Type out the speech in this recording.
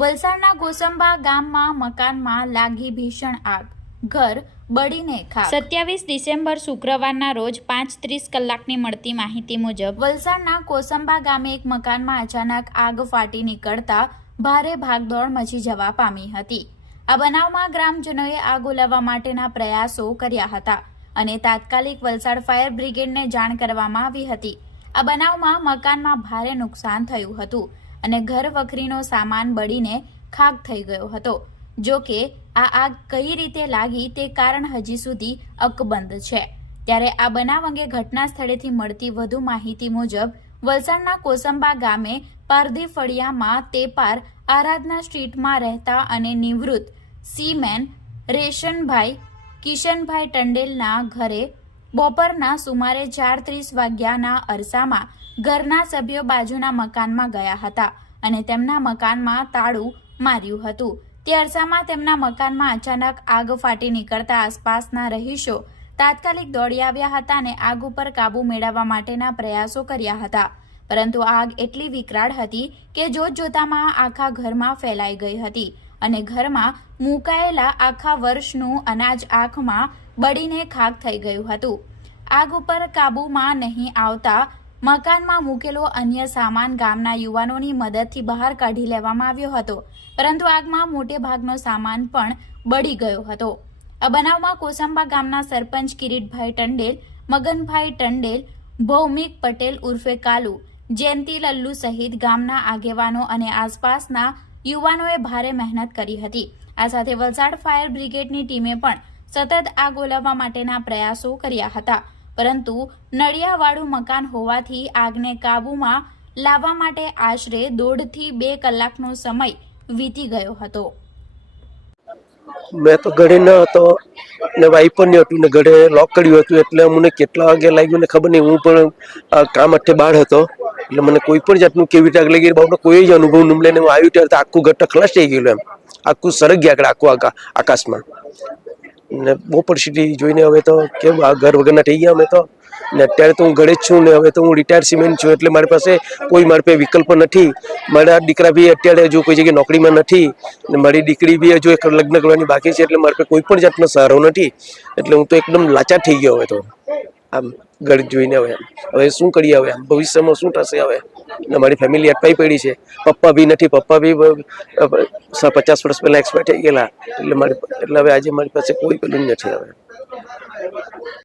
વલસાડના ગોસંબા ગામમાં મકાનમાં લાગી ભીષણ આગ. ઘર બળીને ખાક. સત્યાવીસ ડિસેમ્બર શુક્રવારના રોજ પાંચ ત્રીસ કલાકની મળતી માહિતી મુજબ વલસાડના કોસંબા ગામે એક મકાનમાં અચાનક આગ ફાટી નીકળતા ભારે ભાગદોડ મચી જવા પામી હતી. આ બનાવમાં ગ્રામજનોએ આગ ઓલવવા માટેના પ્રયાસો કર્યા હતા અને તાત્કાલિક વલસાડ ફાયર બ્રિગેડને જાણ કરવામાં આવી હતી. આ બનાવમાં મકાનમાં ભારે નુકસાન થયું હતું. અને ઘર વખરીનો સામાન બળીને ખાક થઈ ગયો હતો. જો કે, આ આગ કઈ રીતે લાગી તે કારણ હજી સુધી અકબંધ છે. ત્યારે આ બનાવ અંગે ઘટના સ્થળેથી મળતી વધુ માહિતી મુજબ, વલસાડના કોસંબા ગામે પારધી ફળિયામાં તેપાર આરાધના સ્ટ્રીટમાં રહેતા અને નિવૃત્ત સીમેન રેશનભાઈ કિશનભાઈ ટંડેલના ઘરે બપોરના સુમારે ચાર ત્રીસ વાગ્યાના અરસામાં ઘરના સભ્યો બાજુના મકાનમાં ગયા હતા અને તેમના મકાનમાં તાળું માર્યું હતું. તે અરસામાં તેમના મકાનમાં અચાનક આગ ફાટી નીકળતા આસપાસના રહીશો તાત્કાલિક દોડી આવ્યા હતા અને આગ ઉપર કાબુ મેળવવા માટેના પ્રયાસો કર્યા હતા. પરંતુ આગ એટલી વિકરાળ હતી કે જોત જોતામાં આખા ઘરમાં ફેલાઈ ગઈ હતી અને ઘરમાં મુકાયેલા આખા વર્ષનું અનાજ આંખમાં બળીને ખાક થઈ ગયું હતું. આગ ઉપર કાબૂમાં નહીં આવતા મકાનમાં મૂકેલો અન્ય સામાન ગામના યુવાનોની મદદથી બહાર કાઢી લેવામાં આવ્યો હતો. પરંતુ આગમાં મોટે ભાગનો સામાન પણ બળી ગયો હતો. આ બનાવમાં કોસંબા ગામના સરપંચ કિરીટભાઈ ટંડેલ, મગનભાઈ ટંડેલ, ભૌમિક પટેલ ઉર્ફે કાલુ, જયંતિ લલ્લુ સહિત ગામના આગેવાનો અને આસપાસના યુવાનોએ ભારે મહેનત કરી હતી. આ સાથે વલસાડ ફાયર બ્રિગેડની ટીમે પણ સતત આગ ઓલવવા માટેના પ્રયાસો કર્યા હતા. પરંતુ નળિયાવાળું મકાન હોવાથી આગને કાબૂમાં લાવવા માટે આશરે દોઢથી બે કલાકનો સમય વીતી ગયો હતો. મેં તો ઘરે ન હતો ને વાઈફ પણ નહીં હતું ને ઘરે લોક કર્યું હતું એટલે મને કેટલા વાગે લાગ્યું ને ખબર નહીં. હું પણ કામ અઠે બહાર હતો એટલે મને કોઈ પણ જાતનું કેવી રીતે લાગી બાબતનો કોઈ જ અનુભવ ન મળે હું આવ્યું ત્યારે આખું ઘર ખલાસ થઈ ગયેલું એમ. આખું સરગ ગયા આગળ, આખું આકા, આકાશમાં. ને બોપર સિટી જોઈને હવે તો કેમ આ ઘર વગરના થઈ ગયા અમે તો? ને અત્યારે તો હું ઘરે જ છું ને હવે તો હું રિટાયર સિમેન્ટ છું એટલે મારી પાસે કોઈ મારી પાસે વિકલ્પ નથી. મારા દીકરા બી અત્યારે હજુ કોઈ જગ્યાએ નોકરીમાં નથી ને મારી દીકરી બી હજુ એક લગ્ન કરવાની બાકી છે એટલે મારી પાસે કોઈ પણ જાતનો સહારો નથી. એટલે હું તો એકદમ લાચાર થઈ ગયો હવે તો. આમ ગણિત જોઈને હવે હવે શું કરીએ હવે આમ ભવિષ્યમાં શું થશે હવે? અમારી મારી ફેમિલી અટકાઈ પડી છે. પપ્પા બી નથી. પપ્પા બી પચાસ વર્ષ પહેલા એક્સપાયર થઈ ગયેલા. એટલે મારી, એટલે હવે આજે મારી પાસે કોઈ પેલું નથી હવે.